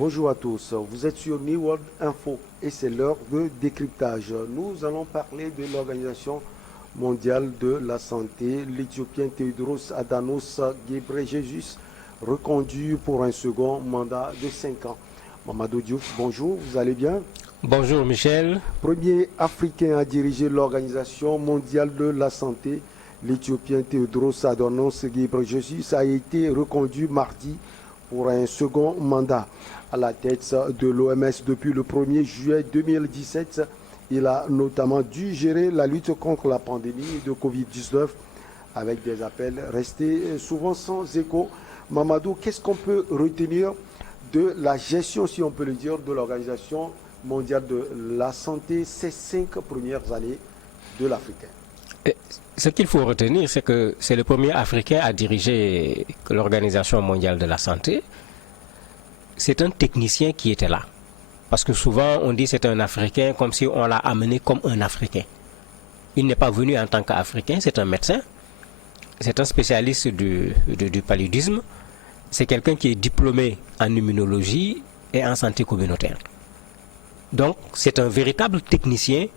Bonjour à tous, vous êtes sur New World Info et c'est l'heure de décryptage. Nous allons parler de l'Organisation mondiale de la santé. L'Éthiopien Tedros Adhanom Ghebreyesus reconduit pour un second mandat de 5 ans. Mamadou Diouf, bonjour, vous allez bien? Bonjour Michel. Premier Africain à diriger l'Organisation mondiale de la santé, l'Éthiopien Tedros Adhanom Ghebreyesus a été reconduit mardi pour un second mandat. À la tête de l'OMS depuis le 1er juillet 2017, il a notamment dû gérer la lutte contre la pandémie de Covid-19 avec des appels restés souvent sans écho. Mamadou, qu'est-ce qu'on peut retenir de la gestion, si on peut le dire, de l'Organisation mondiale de la santé ces 5 premières années de l'Africain? Ce qu'il faut retenir, c'est que c'est le premier Africain à diriger l'Organisation mondiale de la santé. C'est un technicien qui était là. Parce que souvent, on dit c'est un Africain comme si on l'a amené comme un Africain. Il n'est pas venu en tant qu'Africain, c'est un médecin. C'est un spécialiste du paludisme. C'est quelqu'un qui est diplômé en immunologie et en santé communautaire. Donc, c'est un véritable technicien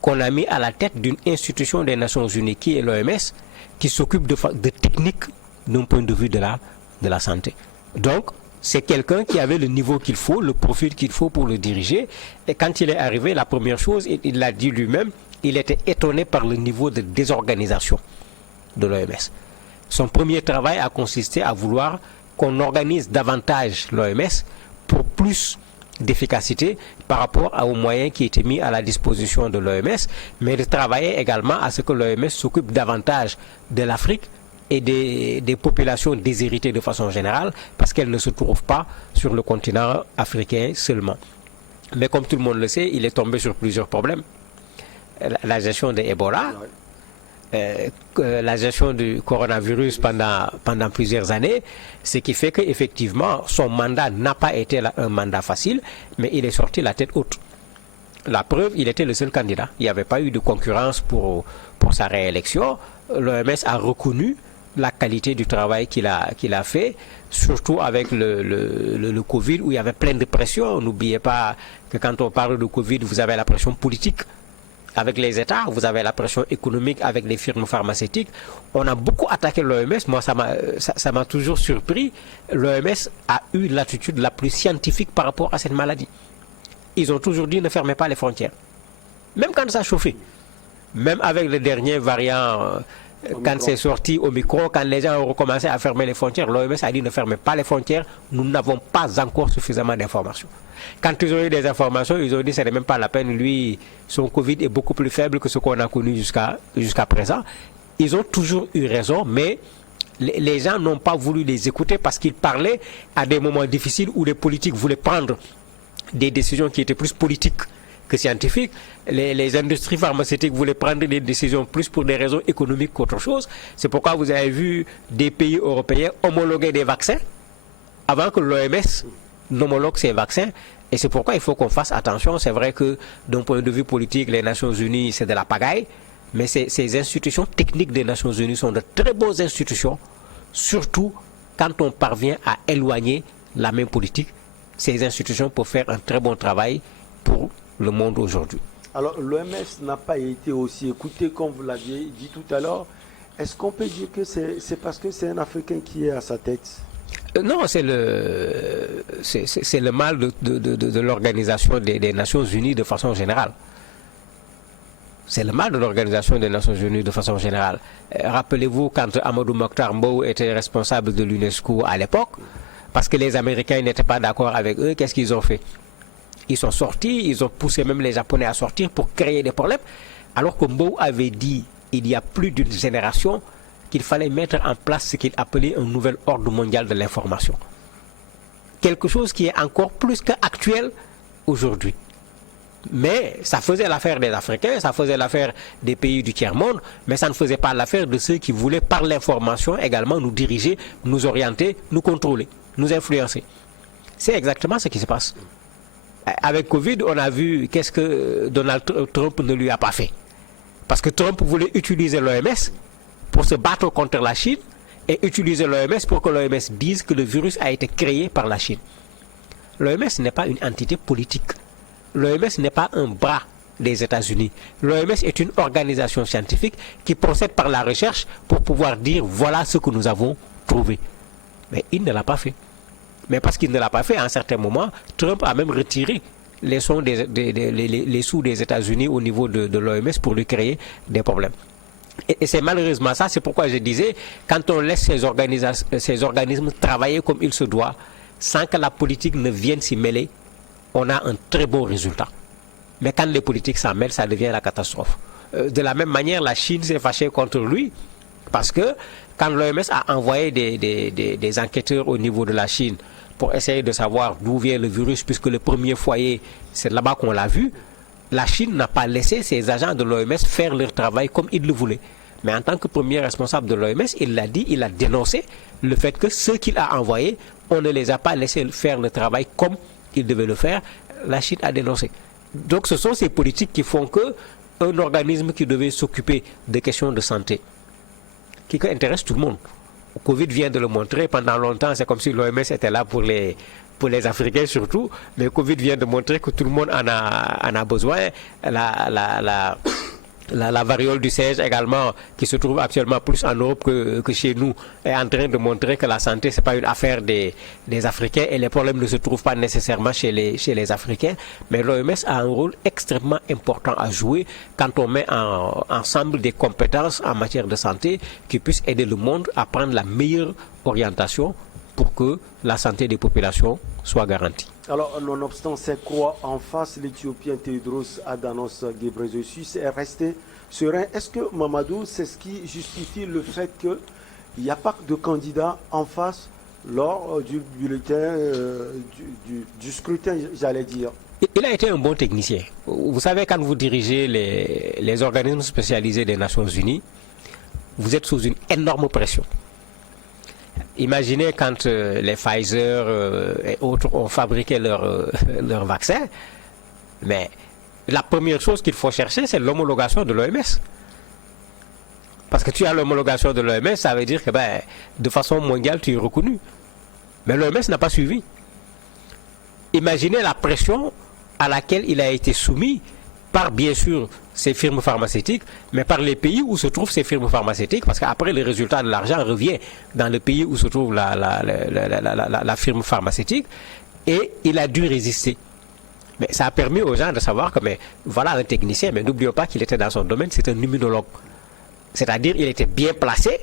qu'on a mis à la tête d'une institution des Nations Unies qui est l'OMS, qui s'occupe de techniques d'un point de vue de la santé. Donc, c'est quelqu'un qui avait le niveau qu'il faut, le profil qu'il faut pour le diriger. Et quand il est arrivé, la première chose, il l'a dit lui-même, il était étonné par le niveau de désorganisation de l'OMS. Son premier travail a consisté à vouloir qu'on organise davantage l'OMS pour plus d'efficacité par rapport aux moyens qui étaient mis à la disposition de l'OMS, mais de travailler également à ce que l'OMS s'occupe davantage de l'Afrique et des populations déshéritées de façon générale, parce qu'elles ne se trouvent pas sur le continent africain seulement. Mais comme tout le monde le sait, il est tombé sur plusieurs problèmes. La gestion de Ebola, la gestion du coronavirus pendant plusieurs années, ce qui fait qu'effectivement, son mandat n'a pas été un mandat facile, mais il est sorti la tête haute. La preuve, il était le seul candidat. Il n'y avait pas eu de concurrence pour sa réélection. L'OMS a reconnu la qualité du travail qu'il a fait, surtout avec le Covid où il y avait plein de pression. N'oubliez pas que quand on parle de Covid, vous avez la pression politique avec les États, vous avez la pression économique avec les firmes pharmaceutiques. On a beaucoup attaqué l'OMS, moi ça m'a toujours surpris. L'OMS a eu l'attitude la plus scientifique par rapport à cette maladie. Ils ont toujours dit ne fermez pas les frontières. Même quand ça a chauffé. Même avec le dernier variant, quand c'est sorti au micro, quand les gens ont recommencé à fermer les frontières, l'OMS a dit ne fermez pas les frontières, nous n'avons pas encore suffisamment d'informations. Quand ils ont eu des informations, ils ont dit que ce n'est même pas la peine, lui, son Covid est beaucoup plus faible que ce qu'on a connu jusqu'à présent. Ils ont toujours eu raison, mais les gens n'ont pas voulu les écouter parce qu'ils parlaient à des moments difficiles où les politiques voulaient prendre des décisions qui étaient plus politiques que scientifiques. Les industries pharmaceutiques voulaient prendre des décisions plus pour des raisons économiques qu'autre chose. C'est pourquoi vous avez vu des pays européens homologuer des vaccins avant que l'OMS n'homologue ces vaccins. Et c'est pourquoi il faut qu'on fasse attention. C'est vrai que d'un point de vue politique, les Nations Unies, c'est de la pagaille. Mais ces institutions techniques des Nations Unies sont de très bonnes institutions, surtout quand on parvient à éloigner la main politique. Ces institutions peuvent faire un très bon travail pour le monde aujourd'hui. Alors, l'OMS n'a pas été aussi écoutée comme vous l'aviez dit tout à l'heure. Est-ce qu'on peut dire que c'est parce que c'est un Africain qui est à sa tête? Non, c'est le mal de l'Organisation des Nations Unies de façon générale. C'est le mal de l'Organisation des Nations Unies de façon générale. Rappelez-vous quand Amadou Mokhtar Mbow était responsable de l'UNESCO à l'époque, parce que les Américains n'étaient pas d'accord avec eux, qu'est-ce qu'ils ont fait? Ils sont sortis, ils ont poussé même les Japonais à sortir pour créer des problèmes, alors que Mbow avait dit, il y a plus d'une génération, qu'il fallait mettre en place ce qu'il appelait un nouvel ordre mondial de l'information. Quelque chose qui est encore plus qu'actuel aujourd'hui. Mais ça faisait l'affaire des Africains, ça faisait l'affaire des pays du tiers-monde, mais ça ne faisait pas l'affaire de ceux qui voulaient par l'information également nous diriger, nous orienter, nous contrôler, nous influencer. C'est exactement ce qui se passe. Avec Covid, on a vu qu'est-ce que Donald Trump ne lui a pas fait. Parce que Trump voulait utiliser l'OMS pour se battre contre la Chine et utiliser l'OMS pour que l'OMS dise que le virus a été créé par la Chine. L'OMS n'est pas une entité politique. L'OMS n'est pas un bras des États-Unis. L'OMS est une organisation scientifique qui procède par la recherche pour pouvoir dire voilà ce que nous avons trouvé. Mais il ne l'a pas fait. Mais parce qu'il ne l'a pas fait, à un certain moment, Trump a même retiré les sous des États-Unis au niveau de l'OMS pour lui créer des problèmes. Et c'est malheureusement ça, c'est pourquoi je disais, quand on laisse ces organismes travailler comme il se doit, sans que la politique ne vienne s'y mêler, on a un très bon résultat. Mais quand les politiques s'en mêlent, ça devient la catastrophe. De la même manière, la Chine s'est fâchée contre lui, parce que quand l'OMS a envoyé des enquêteurs au niveau de la Chine pour essayer de savoir d'où vient le virus, puisque le premier foyer, c'est là-bas qu'on l'a vu, la Chine n'a pas laissé ses agents de l'OMS faire leur travail comme ils le voulaient. Mais en tant que premier responsable de l'OMS, il l'a dit, il a dénoncé le fait que ceux qu'il a envoyés, on ne les a pas laissés faire le travail comme ils devaient le faire. La Chine a dénoncé. Donc ce sont ces politiques qui font qu'un organisme qui devait s'occuper des questions de santé, qui intéresse tout le monde. Le Covid vient de le montrer, pendant longtemps, c'est comme si l'OMS était là pour les Africains surtout, mais le Covid vient de montrer que tout le monde en a besoin. La variole du singe également, qui se trouve actuellement plus en Europe que chez nous, est en train de montrer que la santé, ce n'est pas une affaire des Africains et les problèmes ne se trouvent pas nécessairement chez les Africains. Mais l'OMS a un rôle extrêmement important à jouer quand on met ensemble des compétences en matière de santé qui puissent aider le monde à prendre la meilleure orientation pour que la santé des populations soit garantie. Alors, nonobstant ces croix en face, l'Éthiopien Tedros Adhanos Ghebreyesus est resté serein. Est-ce que, Mamadou, c'est ce qui justifie le fait qu'il n'y a pas de candidat en face lors du bulletin, du scrutin, j'allais dire? Il a été un bon technicien. Vous savez, quand vous dirigez les organismes spécialisés des Nations Unies, vous êtes sous une énorme pression. Imaginez quand les Pfizer et autres ont fabriqué leur vaccin, mais la première chose qu'il faut chercher, c'est l'homologation de l'OMS. Parce que tu as l'homologation de l'OMS, ça veut dire que de façon mondiale, tu es reconnu. Mais l'OMS n'a pas suivi. Imaginez la pression à laquelle il a été soumis par, bien sûr, ces firmes pharmaceutiques, mais par les pays où se trouvent ces firmes pharmaceutiques, parce qu'après, le résultat de l'argent revient dans le pays où se trouve la firme pharmaceutique, et il a dû résister. Mais ça a permis aux gens de savoir que, mais voilà un technicien, mais n'oublions pas qu'il était dans son domaine, c'est un immunologue. C'est-à-dire, il était bien placé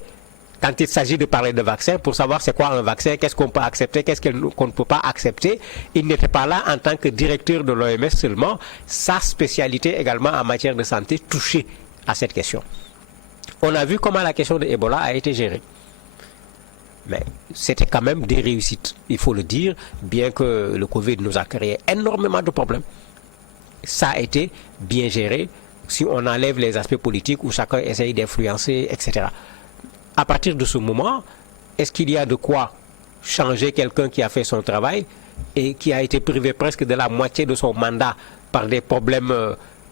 quand il s'agit de parler de vaccin pour savoir c'est quoi un vaccin, qu'est-ce qu'on peut accepter, qu'est-ce qu'on ne peut pas accepter. Il n'était pas là en tant que directeur de l'OMS seulement, sa spécialité également en matière de santé touchait à cette question. On a vu comment la question de Ebola a été gérée. Mais c'était quand même des réussites, il faut le dire, bien que le Covid nous a créé énormément de problèmes. Ça a été bien géré si on enlève les aspects politiques où chacun essaye d'influencer, etc. À partir de ce moment, est-ce qu'il y a de quoi changer quelqu'un qui a fait son travail et qui a été privé presque de la moitié de son mandat par des problèmes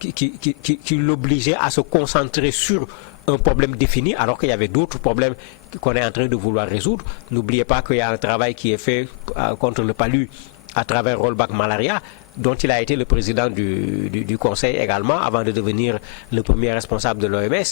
qui l'obligeaient à se concentrer sur un problème défini alors qu'il y avait d'autres problèmes qu'on est en train de vouloir résoudre? N'oubliez pas qu'il y a un travail qui est fait contre le palu à travers Rollback Malaria, dont il a été le président du conseil également, avant de devenir le premier responsable de l'OMS.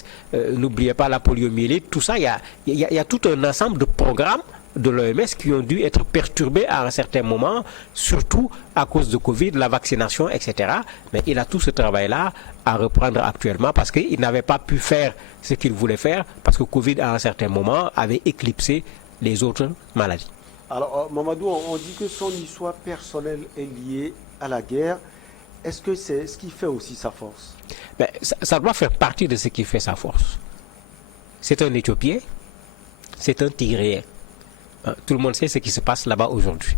N'oubliez pas la poliomyélite, tout ça, il y a tout un ensemble de programmes de l'OMS qui ont dû être perturbés à un certain moment, surtout à cause de Covid, la vaccination, etc. Mais il a tout ce travail-là à reprendre actuellement parce qu'il n'avait pas pu faire ce qu'il voulait faire, parce que Covid, à un certain moment, avait éclipsé les autres maladies. Alors, Mamadou, on dit que son histoire personnelle est liée à la guerre. Est-ce que c'est ce qui fait aussi sa force? Ça doit faire partie de ce qui fait sa force. C'est un Éthiopien, c'est un Tigréen. Tout le monde sait ce qui se passe là-bas aujourd'hui.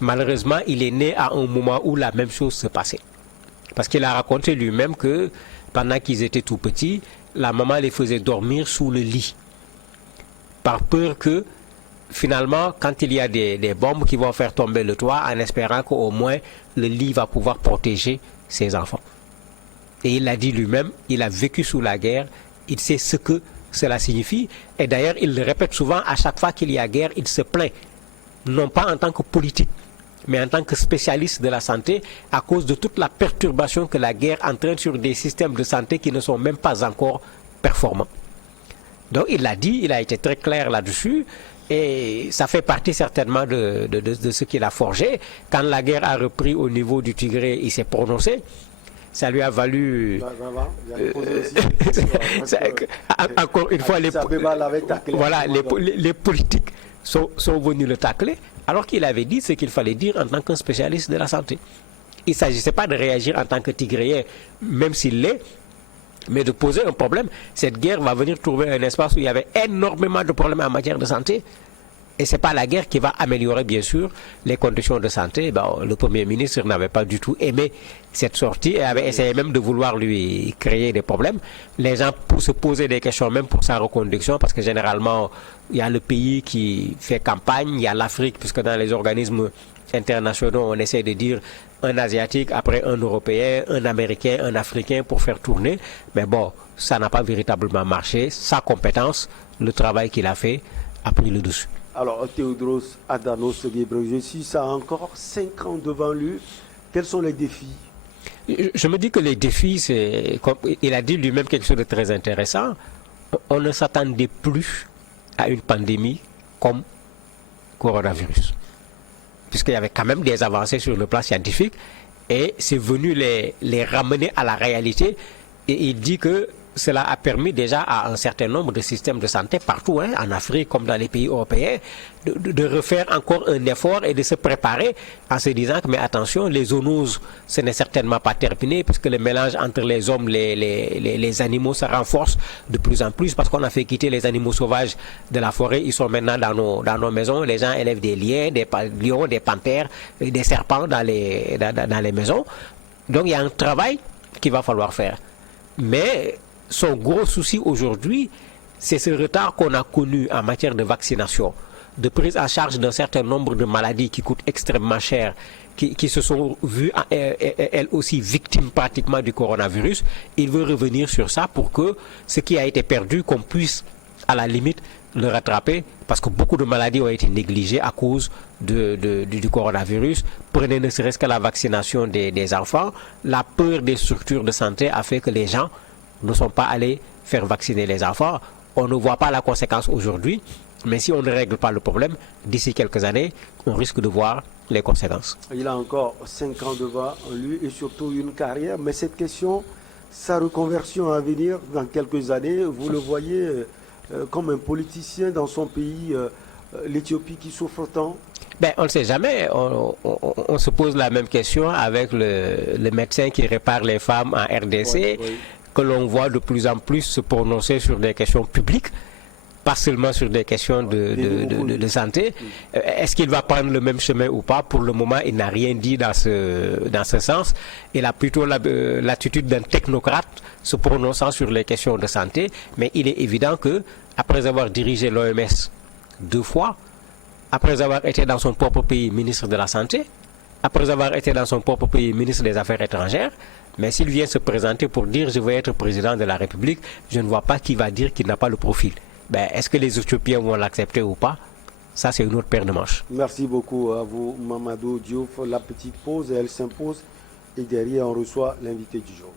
Malheureusement, il est né à un moment où la même chose se passait. Parce qu'il a raconté lui-même que pendant qu'ils étaient tout petits, la maman les faisait dormir sous le lit. Par peur que, finalement, quand il y a des bombes qui vont faire tomber le toit, en espérant qu'au moins le lit va pouvoir protéger ses enfants. Et il l'a dit lui-même, il a vécu sous la guerre, il sait ce que cela signifie. Et d'ailleurs, il le répète souvent, à chaque fois qu'il y a guerre, il se plaint. Non pas en tant que politique, mais en tant que spécialiste de la santé, à cause de toute la perturbation que la guerre entraîne sur des systèmes de santé qui ne sont même pas encore performants. Donc il l'a dit, il a été très clair là-dessus. Et ça fait partie certainement de ce qu'il a forgé. Quand la guerre a repris au niveau du Tigré, il s'est prononcé. Ça lui a valu... encore une fois, les politiques sont venus le tacler, alors qu'il avait dit ce qu'il fallait dire en tant qu'un spécialiste de la santé. Il ne s'agissait pas de réagir en tant que Tigréen, même s'il l'est, mais de poser un problème. Cette guerre va venir trouver un espace où il y avait énormément de problèmes en matière de santé. Et ce n'est pas la guerre qui va améliorer, bien sûr, les conditions de santé. Bon, le Premier ministre n'avait pas du tout aimé cette sortie et avait essayé même de vouloir lui créer des problèmes. Les gens pour se poser des questions, même pour sa reconduction, parce que généralement, il y a le pays qui fait campagne, il y a l'Afrique, puisque dans les organismes internationaux, on essaie de dire un Asiatique, après un Européen, un Américain, un Africain pour faire tourner. Mais bon, ça n'a pas véritablement marché. Sa compétence, le travail qu'il a fait, a pris le dessus. Alors, Théodros Adhanom Ghebreyesus a encore 5 ans devant lui. Quels sont les défis? Je me dis que les défis, c'est, comme il a dit lui-même quelque chose de très intéressant, on ne s'attendait plus à une pandémie comme coronavirus. Puisqu'il y avait quand même des avancées sur le plan scientifique, et c'est venu les ramener à la réalité. Et il dit que cela a permis déjà à un certain nombre de systèmes de santé partout, hein, en Afrique comme dans les pays européens, de refaire encore un effort et de se préparer en se disant que, mais attention, les zoonoses, ce n'est certainement pas terminé, puisque le mélange entre les hommes, les animaux se renforce de plus en plus, parce qu'on a fait quitter les animaux sauvages de la forêt. Ils sont maintenant dans nos maisons. Les gens élèvent des lions, des panthères, des serpents dans les maisons. Donc il y a un travail qu'il va falloir faire. Mais son gros souci aujourd'hui, c'est ce retard qu'on a connu en matière de vaccination, de prise en charge d'un certain nombre de maladies qui coûtent extrêmement cher, qui se sont vues elles aussi victimes pratiquement du coronavirus. Il veut revenir sur ça pour que ce qui a été perdu, qu'on puisse à la limite le rattraper, parce que beaucoup de maladies ont été négligées à cause du coronavirus. Prenez ne serait-ce que la vaccination des enfants. La peur des structures de santé a fait que les gens ne sont pas allés faire vacciner les enfants. On ne voit pas la conséquence aujourd'hui, mais si on ne règle pas le problème, d'ici quelques années, on risque de voir les conséquences. Il a encore 5 ans devant lui et surtout une carrière, mais cette question, sa reconversion à venir dans quelques années, vous le voyez comme un politicien dans son pays, l'Éthiopie qui souffre tant? Ben, on ne sait jamais. On se pose la même question avec le médecin qui répare les femmes en RDC. Oui. Que l'on voit de plus en plus se prononcer sur des questions publiques, pas seulement sur des questions de santé. Est-ce qu'il va prendre le même chemin ou pas? Pour le moment, il n'a rien dit dans ce sens. Il a plutôt l'attitude d'un technocrate se prononçant sur les questions de santé. Mais il est évident que, après avoir dirigé l'OMS 2 fois, après avoir été dans son propre pays ministre de la Santé, après avoir été dans son propre pays ministre des Affaires étrangères, mais s'il vient se présenter pour dire je veux être président de la République, je ne vois pas qui va dire qu'il n'a pas le profil. Ben, est-ce que les Éthiopiens vont l'accepter ou pas? Ça, c'est une autre paire de manches. Merci beaucoup à vous, Mamadou Diouf. La petite pause, elle s'impose. Et derrière, on reçoit l'invité du jour.